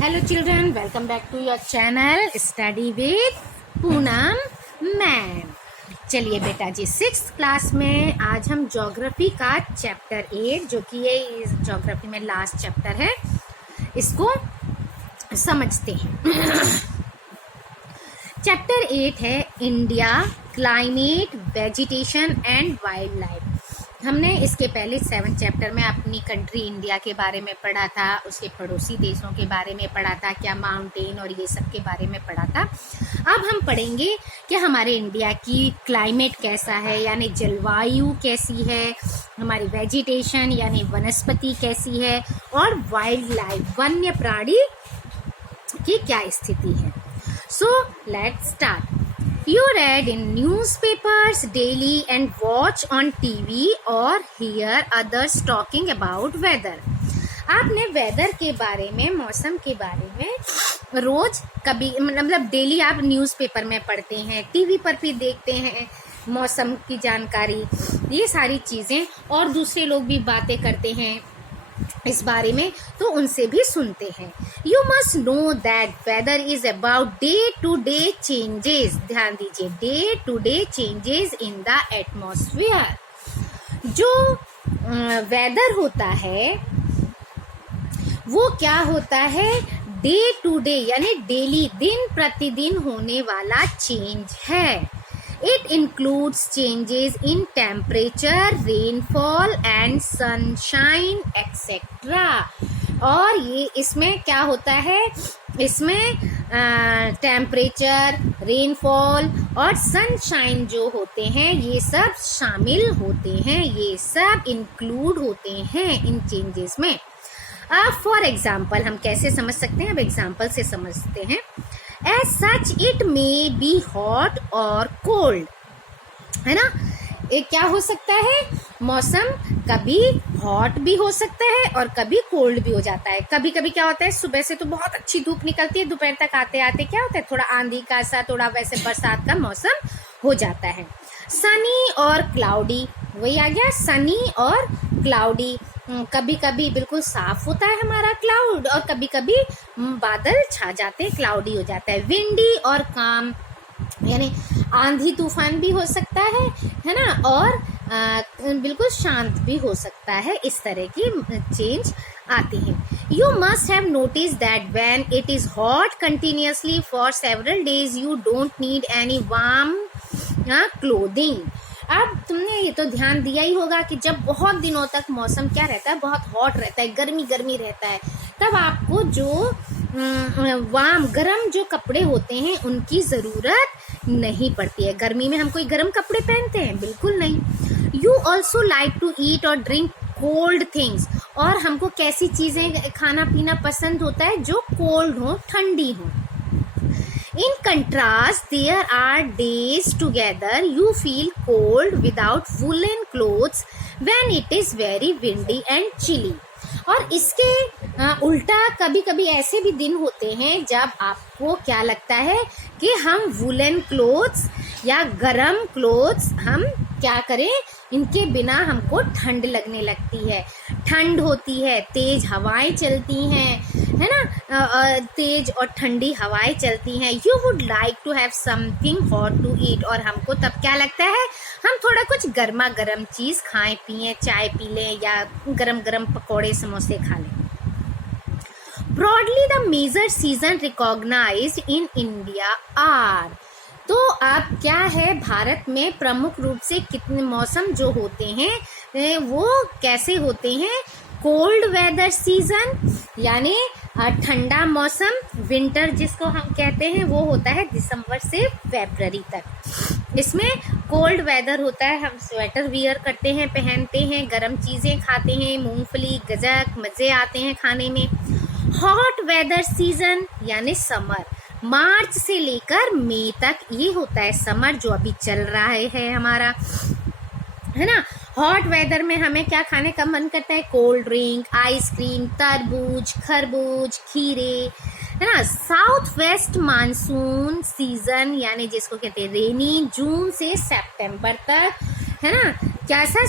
Hello children, welcome back to your channel study with Poonam ma'am. चलिए बेटा जी, 6th class में आज हम ज्योग्राफी का चैप्टर 8 जो कि ये इस ज्योग्राफी में लास्ट चैप्टर है, इसको समझते हैं। चैप्टर 8 है India, climate, vegetation and wild life. हमने इसके पहले 7th चैप्टर में अपनी कंट्री इंडिया के बारे में पढ़ा था, उसके पड़ोसी देशों के बारे में पढ़ा था, क्या माउंटेन और ये सब के बारे में पढ़ा था। अब हम पढ़ेंगे कि हमारे इंडिया की क्लाइमेट कैसा है, यानी जलवायु कैसी है, हमारी वेजिटेशन यानी वनस्पति कैसी है, और वाइल्ड लाइफ वन्य प्राणी की क्या स्थिति है। So let's start. You read in newspapers daily and watch on TV or hear others talking about weather. आपने वेदर के बारे में, मौसम के बारे में रोज कभी मतलब डेली आप न्यूज़पेपर में पढ़ते हैं, टीवी पर भी देखते हैं मौसम की जानकारी, ये सारी चीज़ें, और दूसरे लोग भी बातें करते हैं इस बारे में, तो उनसे भी सुनते हैं। You must know that weather is about day to day changes. ध्यान दीजिए, day to day changes in the atmosphere. जो वेदर होता है वो क्या होता है, डे टू डे यानी डेली, दिन प्रतिदिन होने वाला चेंज है। It includes changes in temperature, rainfall and sunshine, etc. और ये इसमें क्या होता है, इसमें टेम्परेचर, रेनफॉल और सनशाइन जो होते हैं ये सब शामिल होते हैं, ये सब इंक्लूड होते हैं इन चेंजेस में। अब फॉर एग्जाम्पल हम कैसे समझ सकते हैं, अब एग्जाम्पल से समझते हैं। As such it may be hot or cold, है ना। ये क्या हो सकता है, मौसम कभी हॉट भी हो सकता है और कभी कोल्ड भी हो जाता है। कभी कभी क्या होता है, सुबह से तो बहुत अच्छी धूप निकलती है, दोपहर तक आते आते क्या होता है, थोड़ा आंधी का सा, थोड़ा वैसे बरसात का मौसम हो जाता है। सनी और क्लाउडी, वही आ गया, सनी और क्लाउडी। कभी कभी बिल्कुल साफ होता है हमारा क्लाउड और कभी कभी बादल छा जाते हैं, क्लाउडी हो जाता है। विंडी और काम, यानी आंधी तूफान भी हो सकता है ना, और बिल्कुल शांत भी हो सकता है। इस तरह की चेंज आती हैं। You must have notice that when it is hot continuously for several days you don't need any warm clothing. अब तुमने ये तो ध्यान दिया ही होगा कि जब बहुत दिनों तक मौसम क्या रहता है, बहुत हॉट रहता है, गर्मी गर्मी रहता है, तब आपको जो वार्म गर्म जो कपड़े होते हैं उनकी ज़रूरत नहीं पड़ती है। गर्मी में हम कोई गर्म कपड़े पहनते हैं? बिल्कुल नहीं। You also like to eat और ड्रिंक कोल्ड थिंग्स, और हमको कैसी चीज़ें खाना पीना पसंद होता है जो कोल्ड हो, ठंडी हो। In contrast, there are days together you feel cold without woolen clothes when it is very windy and chilly. और इसके उल्टा कभी कभी ऐसे भी दिन होते हैं जब आपको क्या लगता है कि हम वुलन क्लोथ्स या गरम क्लोथ्स हम क्या करें, इनके बिना हमको ठंड लगने लगती है। ठंड होती है, तेज हवाएं चलती हैं, है ना, तेज और ठंडी हवाएं चलती हैं। You would like to have something hot to eat, और हमको तब क्या लगता है, हम थोड़ा कुछ गर्मा गर्म चीज़ खाएं पिएं, चाय पी लें या गरम गरम पकौड़े समोसे खा लें। Broadly the major season recognised in India are, तो अब क्या है, भारत में प्रमुख रूप से कितने मौसम जो होते हैं वो कैसे होते हैं। कोल्ड वेदर सीजन यानी ठंडा मौसम, विंटर जिसको हम कहते हैं, वो होता है दिसंबर से फरवरी तक। इसमें कोल्ड वेदर होता है, हम स्वेटर वियर करते हैं, पहनते हैं, गर्म चीज़ें खाते हैं, मूंगफली, गजक, मज़े आते हैं खाने में। हॉट वेदर सीजन यानी समर, मार्च से लेकर मई तक ये होता है समर, जो अभी चल रहा है हमारा, है ना। हॉट वेदर में हमें क्या खाने का मन करता है, कोल्ड ड्रिंक, आइसक्रीम, तरबूज, खरबूज, खीरे, है ना। साउथ वेस्ट मानसून सीजन यानी जिसको कहते हैं रेनी, जून से सितंबर तक, है ना। कैसा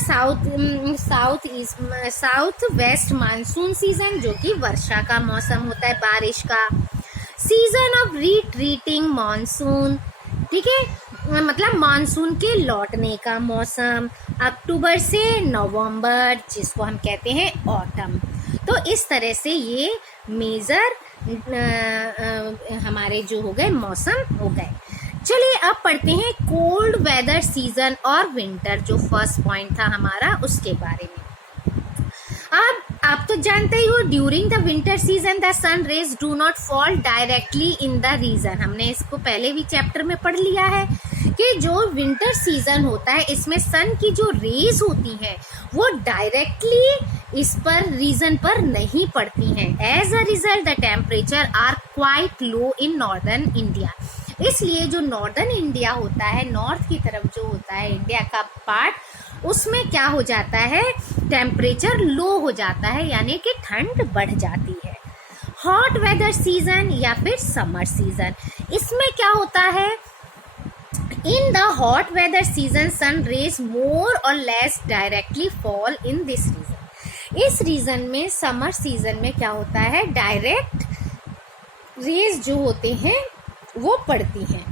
साउथ वेस्ट मानसून सीजन, जो कि वर्षा का मौसम होता है, बारिश का। सीजन ऑफ रिट्रीटिंग मानसून, ठीक है, मतलब मानसून के लौटने का मौसम, अक्टूबर से नवंबर, जिसको हम कहते हैं ऑटम। तो इस तरह से ये मेजर हमारे जो हो गए मौसम हो गए। चलिए अब पढ़ते हैं कोल्ड वेदर सीजन और विंटर, जो फर्स्ट पॉइंट था हमारा उसके बारे में। अब आप तो जानते ही हो, during the winter season the sun rays do not fall directly in the region. हमने इसको पहले भी चैप्टर में पढ़ लिया है कि जो विंटर सीजन होता है इसमें सन की जो रेज होती हैं वो डायरेक्टली इस पर रीजन पर नहीं पड़ती हैं। As a result the temperature are quite low in northern India. इसलिए जो नॉर्दर्न इंडिया होता है, नॉर्थ की तरफ जो होता है इंडिया का पार्ट, उसमें क्या हो जाता है, टेम्परेचर लो हो जाता है, यानी कि ठंड बढ़ जाती है। हॉट वेदर सीजन या फिर समर सीजन, इसमें क्या होता है, in the hot weather season sun rays more और less directly fall in this region. इस रीजन में, समर सीजन में क्या होता है, डायरेक्ट रेज जो होते हैं वो पड़ती हैं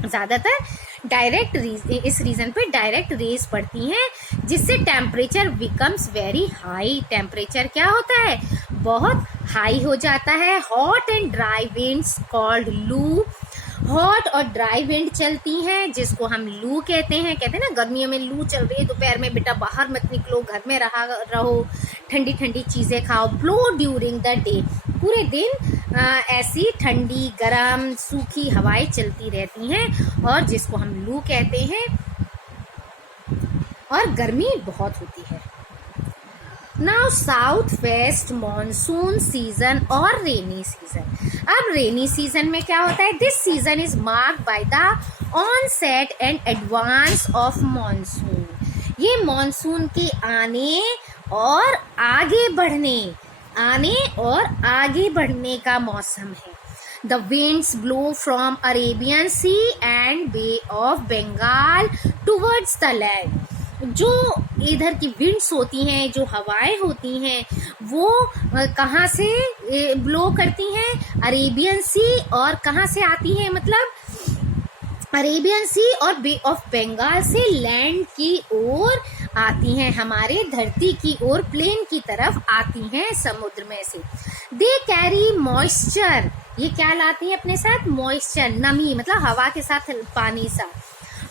ज़्यादातर डायरेक्ट इस रीजन पे डायरेक्ट रेज पड़ती हैं, जिससे temperature becomes very high. Temperature क्या होता है, बहुत हाई हो जाता है। Hot and dry winds called लू, हॉट और ड्राई विंड चलती हैं जिसको हम लू कहते हैं ना, गर्मियों में लू चल रही है, दोपहर में बेटा बाहर मत निकलो, घर में रहो, ठंडी ठंडी चीज़ें खाओ। ब्लो ड्यूरिंग द डे, पूरे दिन ऐसी ठंडी गरम सूखी हवाएं चलती रहती हैं और जिसको हम लू कहते हैं, और गर्मी बहुत होती है। Now south west monsoon season और रेनी सीजन। अब रेनी सीजन में क्या होता है, this season is marked by the onset and advance of monsoon. ये मानसून के आने और आगे बढ़ने का मौसम है। The winds blow from Arabian Sea and Bay of Bengal towards the land. जो इधर की विंड्स होती हैं, जो हवाएं होती हैं, वो कहाँ से ब्लो करती हैं, अरेबियन सी, और कहाँ से आती हैं, मतलब अरेबियन सी और बे ऑफ बंगाल से लैंड की ओर आती हैं, हमारे धरती की ओर, प्लेन की तरफ आती हैं समुद्र में से। दे कैरी मॉइस्चर, ये क्या लाती हैं अपने साथ, मॉइस्चर, नमी, मतलब हवा के साथ पानी सा।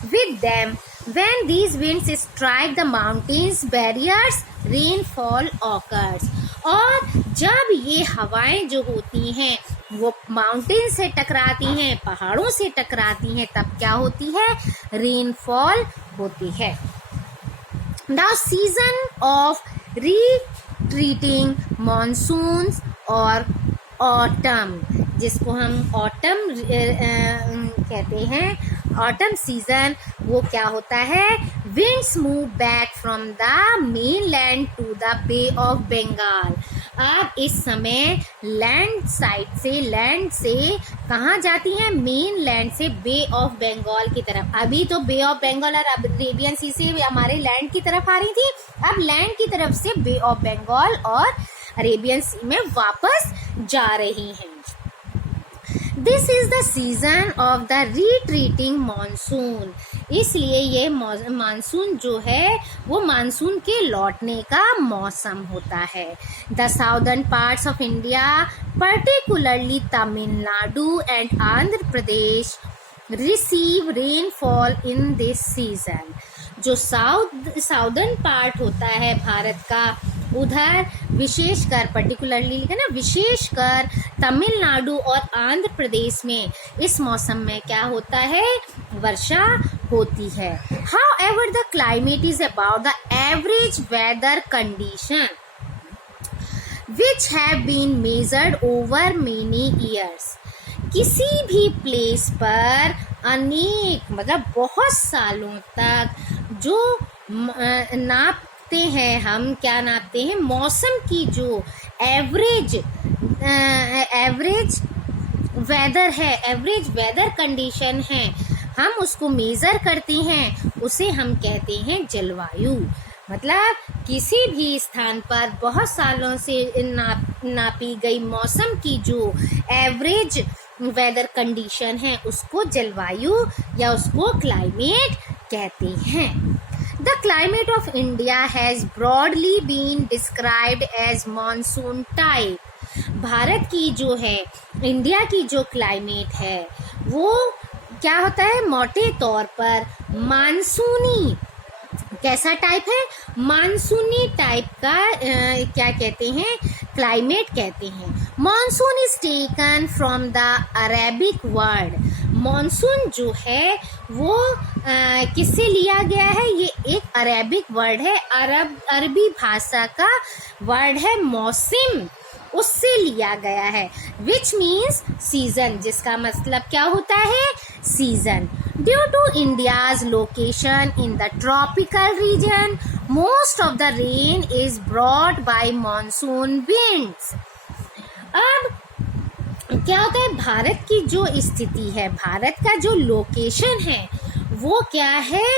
With them, when these winds strike the mountains barriers, rainfall occurs. और जब ये हवाएं जो होती हैं वो माउंटेन से टकराती हैं, पहाड़ों से टकराती हैं, तब क्या होती है, रेनफॉल होती है। Now season of retreating monsoons और ऑटम, जिसको हम ऑटम कहते हैं, ऑटम सीजन, वो क्या होता है, winds move back from the mainland to the Bay of Bengal. अब इस समय लैंड से कहाँ जाती हैं, मेन लैंड से बे ऑफ बंगाल की तरफ। अभी तो बे ऑफ बंगाल और अरेबियन सी से हमारे लैंड की तरफ आ रही थी, अब लैंड की तरफ से बे ऑफ बंगाल और अरेबियन सी में वापस जा रही हैं। This is the season of the retreating monsoon. इसलिए ये मानसून जो है वो मानसून के लौटने का मौसम होता है। The southern parts of India, particularly Tamil Nadu and Andhra Pradesh, receive rainfall in this season. जो साउदर्न पार्ट होता है भारत का, उधर विशेषकर, पर्टिकुलरली लिखा ना, विशेषकर तमिलनाडु और आंध्र प्रदेश में इस मौसम में क्या होता है, वर्षा होती है। However, the climate is about the average weather condition which have been measured over many years. किसी भी प्लेस पर अनेक, मतलब बहुत सालों तक जो नापते हैं हम, क्या नापते हैं, मौसम की जो एवरेज वेदर है, एवरेज वेदर कंडीशन है, हम उसको मेज़र करते हैं उसे हम कहते हैं जलवायु। मतलब किसी भी स्थान पर बहुत सालों से नापी गई मौसम की जो एवरेज वेदर कंडीशन है उसको जलवायु या उसको क्लाइमेट कहते हैं। The climate of India has broadly been described as monsoon type. Bharat की जो है, इंडिया की जो क्लाइमेट है वो क्या होता है, मोटे तौर पर मानसूनी, कैसा टाइप है, मानसूनी टाइप का क्या कहते हैं, क्लाइमेट कहते हैं। Monsoon is taken from the Arabic word. Monsoon जो है वो किससे लिया गया है, ये एक अरेबिक वर्ड है, अरबी भाषा का वर्ड है मौसम, उससे लिया गया है। विच मीन्स सीजन, जिसका मतलब क्या होता है, season. Due to India's location in the tropical region most of the rain is brought by monsoon winds. अब क्या होता है, भारत की जो स्थिति है, भारत का जो लोकेशन है वो क्या है,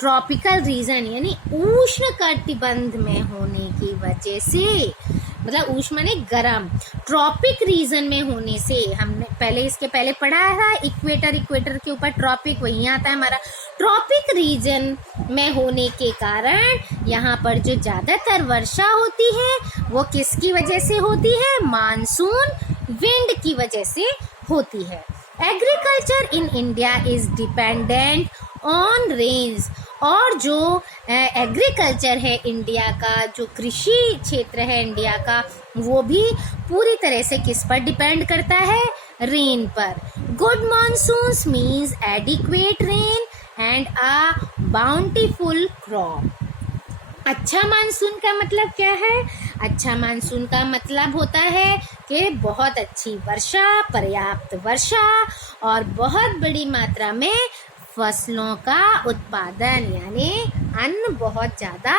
ट्रॉपिकल रीजन यानी उष्ण कटिबंध में होने की वजह से, मतलब उष्ण माने गरम, ट्रॉपिक रीजन में होने से, हमने पहले इसके पहले पढ़ा था इक्वेटर, इक्वेटर के ऊपर ट्रॉपिक, वही आता है हमारा। ट्रॉपिक रीजन में होने के कारण यहाँ पर जो ज़्यादातर वर्षा होती है वो किसकी वजह से होती है, मानसून विंड की वजह से होती है। Agriculture in India is dependent on rains. और जो एग्रीकल्चर है इंडिया का, जो कृषि क्षेत्र है इंडिया का, वो भी पूरी तरह से किस पर डिपेंड करता है, रेन पर। Good monsoons means adequate rain and a bountiful crop. अच्छा मानसून का मतलब क्या है, अच्छा मानसून का मतलब होता है कि बहुत अच्छी वर्षा, पर्याप्त वर्षा और बहुत बड़ी मात्रा में फसलों का उत्पादन, यानी अन्न बहुत ज़्यादा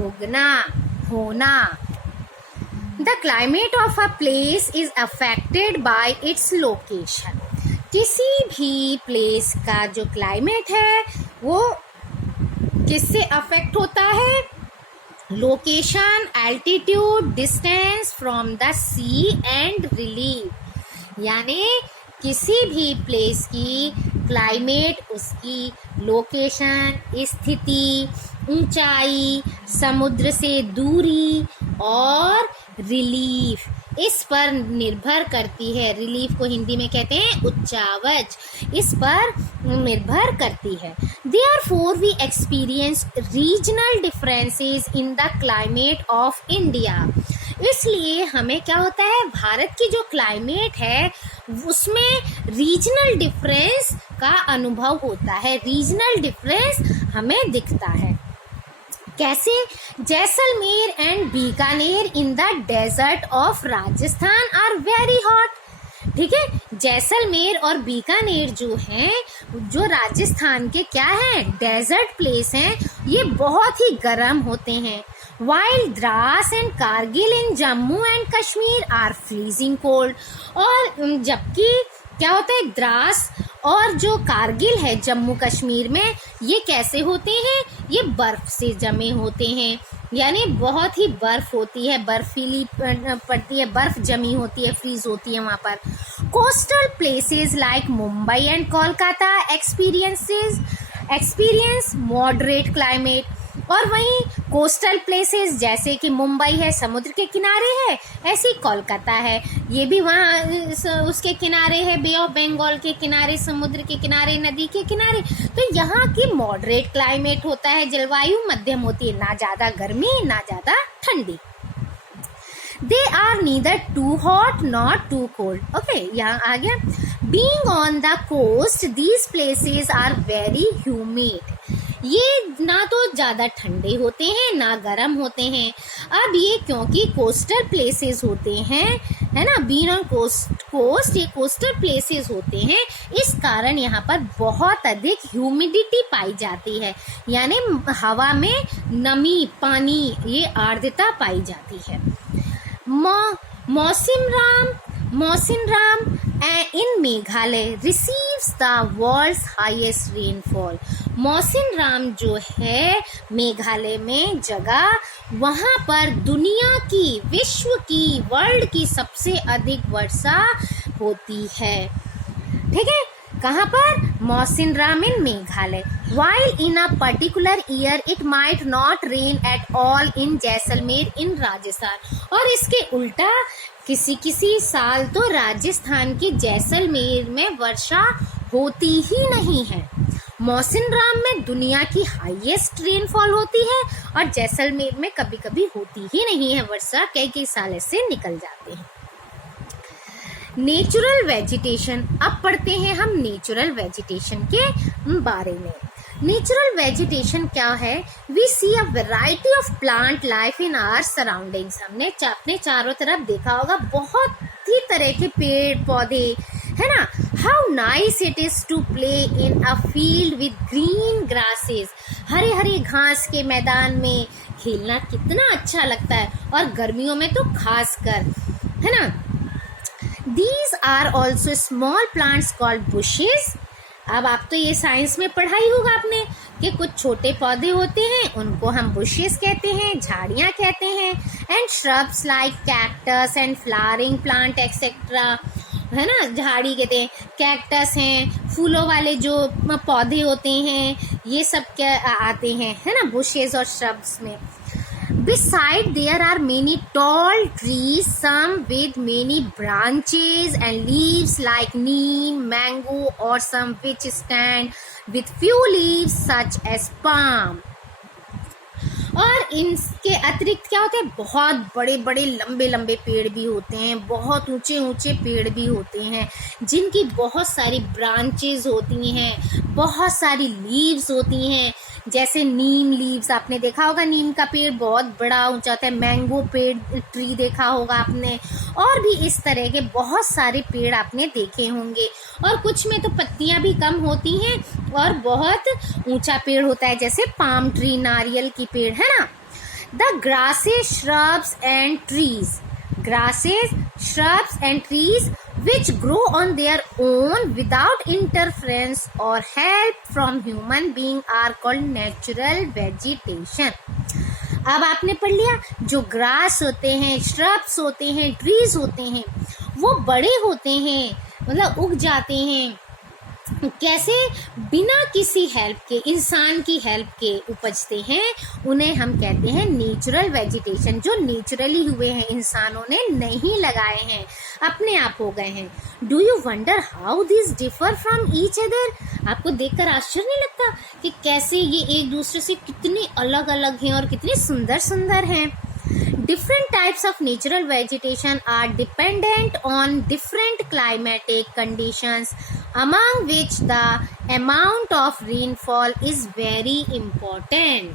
उगना, होना। The climate of a place is affected by its location. किसी भी प्लेस का जो क्लाइमेट है वो किससे अफेक्ट होता है, location, altitude, distance from the sea and relief. यानी किसी भी प्लेस की क्लाइमेट, उसकी लोकेशन, स्थिति, ऊंचाई, समुद्र से दूरी और रिलीफ, इस पर निर्भर करती है। रिलीफ को हिंदी में कहते हैं उच्चावच, इस पर निर्भर करती है। Therefore we experience regional differences in the climate of India. इसलिए हमें क्या होता है, भारत की जो क्लाइमेट है उसमें रीजनल डिफरेंस का अनुभव होता है, रीजनल डिफरेंस हमें दिखता है। कैसे, Jaisalmer and Bikaner in the desert of Rajasthan are very hot. ठीक है, जैसलमेर और बीकानेर जो हैं, जो राजस्थान के क्या हैं, डेजर्ट प्लेस हैं, ये बहुत ही गर्म होते हैं। While Dras and Kargil in Jammu and Kashmir are freezing cold. और जबकि क्या होता है, द्रास और जो कारगिल है जम्मू कश्मीर में, ये कैसे होते हैं, ये बर्फ से जमे होते हैं, यानी बहुत ही बर्फ होती है, बर्फीली पड़ती है, बर्फ जमी होती है, फ्रीज होती है वहाँ पर। Coastal places like Mumbai and Kolkata experience moderate climate. और वहीं कोस्टल प्लेसेस जैसे कि मुंबई है, समुद्र के किनारे है, ऐसी कोलकाता है, ये भी वहाँ उसके किनारे है, बे ऑफ बंगाल के किनारे, समुद्र के किनारे, नदी के किनारे। तो यहाँ की मॉडरेट क्लाइमेट होता है, जलवायु मध्यम होती है, ना ज़्यादा गर्मी ना ज़्यादा ठंडी। They are neither too hot nor too cold. Okay, यहाँ आ गया। Being on the coast, these places are very humid. ये ना तो ज़्यादा ठंडे होते हैं ना गर्म होते हैं। अब ये क्योंकि कोस्टल प्लेसेस होते हैं, है ना, बीइंग ऑन कोस्ट, ये कोस्टल प्लेसेस होते हैं, इस कारण यहाँ पर बहुत अधिक ह्यूमिडिटी पाई जाती है, यानी हवा में नमी, पानी, ये आर्द्रता पाई जाती है। Mawsynram in Meghalaya receives the world's highest rainfall. Mawsynram जो है मेघालय में जगह, वहाँ पर दुनिया की, विश्व की, वर्ल्ड की सबसे अधिक वर्षा होती है। ठीक है, कहाँ पर? मौसिनराम इन Meghalaya. While in a particular year it might not rain at all in Jaisalmer इन राजस्थान। और इसके उल्टा किसी साल तो राजस्थान के जैसलमेर में वर्षा होती ही नहीं है। मौसिनराम में दुनिया की हाईएस्ट रेनफॉल होती है और जैसलमेर में कभी कभी होती ही नहीं है वर्षा, कई साल से निकल जाते हैं। नेचुरल वेजिटेशन, अब पढ़ते हैं हम नेचुरल वेजिटेशन के बारे में। नेचुरल वेजिटेशन क्या है? We see a variety of plant life in our surroundings. हमने अपने चारों तरफ देखा होगा बहुत ही तरह के पेड़ पौधे, है ना। How nice it is to play in a field with green grasses. हरे हरे घास के मैदान में खेलना कितना अच्छा लगता है, और गर्मियों में तो खास कर, है ना। These are also small plants called bushes. अब आप तो ये साइंस में पढ़ाई होगा आपने कि कुछ छोटे पौधे होते हैं, उनको हम bushes कहते हैं, झाड़ियाँ कहते हैं। And shrubs like cactus and flowering plant etc. है ना, झाड़ी कहते हैं, कैक्टस हैं, फूलों वाले जो पौधे होते हैं, ये सब क्या आते हैं, है ना, bushes और shrubs में। Beside there are many tall trees, some with many branches and leaves like neem, mango or some which stand with few leaves such as palm. और इनके अतिरिक्त क्या होता है, बहुत बड़े बड़े लंबे लंबे पेड़ भी होते हैं, बहुत ऊंचे ऊंचे पेड़ भी होते हैं जिनकी बहुत सारी ब्रांचेस होती हैं, बहुत सारी लीव्स होती हैं। जैसे नीम लीव्स, आपने देखा होगा नीम का पेड़ बहुत बड़ा ऊंचा होता है। मैंगो पेड़ ट्री देखा होगा आपने, और भी इस तरह के बहुत सारे पेड़ आपने देखे होंगे। और कुछ में तो पत्तियां भी कम होती हैं और बहुत ऊंचा पेड़ होता है, जैसे पाम ट्री, नारियल की पेड़, है ना। The grasses, shrubs and trees, grasses, shrubs and trees which grow on their own without interference or help from human being are called natural vegetation. अब आपने पढ़ लिया, जो ग्रास होते हैं, श्रब्स होते हैं, ट्रीज होते हैं, वो बड़े होते हैं, मतलब उग जाते हैं। कैसे? बिना किसी हेल्प के, इंसान की हेल्प के उपजते हैं, उन्हें हम कहते हैं नेचुरल वेजिटेशन। जो नेचुरली हुए हैं, इंसानों ने नहीं लगाए हैं, अपने आप हो गए हैं। Do you wonder how this differ from each other? आपको देखकर आश्चर्य नहीं लगता कि कैसे ये एक दूसरे से कितने अलग अलग हैं और कितने सुंदर सुंदर हैं? Different types of natural vegetation are dependent on different climatic conditions, among which the amount of rainfall is very important.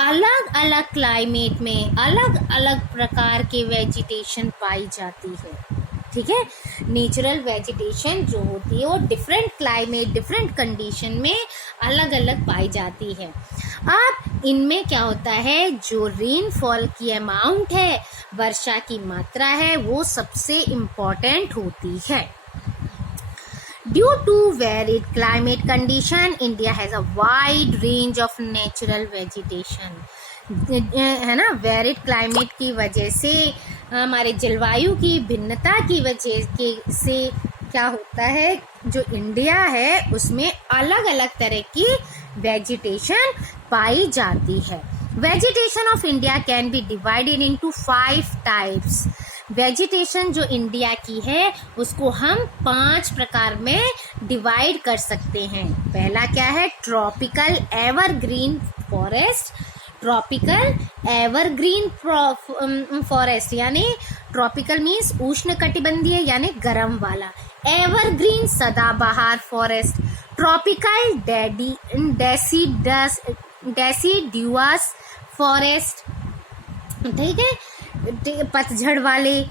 अलग अलग क्लाइमेट में अलग अलग प्रकार के वेजिटेशन पाई जाती है। ठीक है, नेचुरल वेजिटेशन जो होती है वो डिफरेंट क्लाइमेट, डिफरेंट कंडीशन में अलग अलग पाई जाती है। अब इनमें क्या होता है, जो रेनफॉल की अमाउंट है, वर्षा की मात्रा है, वो सबसे इम्पोर्टेंट होती है। Due to varied climate condition, India has a wide range of natural vegetation, है ना। वेरिड क्लाइमेट की वजह से, हमारे जलवायु की भिन्नता की वजह से क्या होता है, जो इंडिया है उसमें अलग अलग तरह की वेजिटेशन पाई जाती है। Vegetation of India can be divided into 5 types. Vegetation जो इंडिया की है उसको हम 5 प्रकार में डिवाइड कर सकते हैं। पहला क्या है, tropical evergreen forest. Tropical evergreen forest यानी ट्रॉपिकल मीन्स उष्ण कटिबंधीय यानी गर्म वाला। एवरग्रीन सदाबहार फॉरेस्ट। ट्रॉपिकल डेसिडुअस फॉरेस्ट, ठीक है, पतझड़ वाले।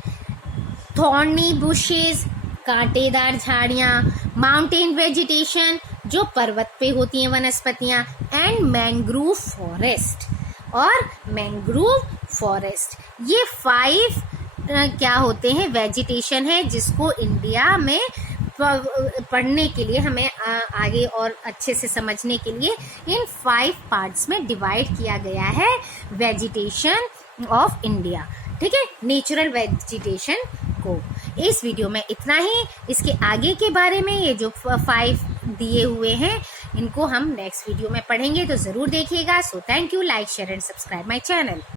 थॉर्नी बुशेस, कांटेदार झाड़ियाँ। माउंटेन वेजिटेशन, जो पर्वत पे होती हैं वनस्पतियाँ। एंड मैंग्रोव फॉरेस्ट, और मैंग्रोव फॉरेस्ट। ये 5 क्या होते हैं, वेजिटेशन है, जिसको इंडिया में पढ़ने के लिए हमें आगे और अच्छे से समझने के लिए इन 5 पार्ट्स में डिवाइड किया गया है वेजिटेशन ऑफ इंडिया। ठीक है, नेचुरल वेजिटेशन को। इस वीडियो में इतना ही। इसके आगे के बारे में ये जो 5 दिए हुए हैं इनको हम नेक्स्ट वीडियो में पढ़ेंगे, तो ज़रूर देखिएगा। So thank you, like share and subscribe my channel.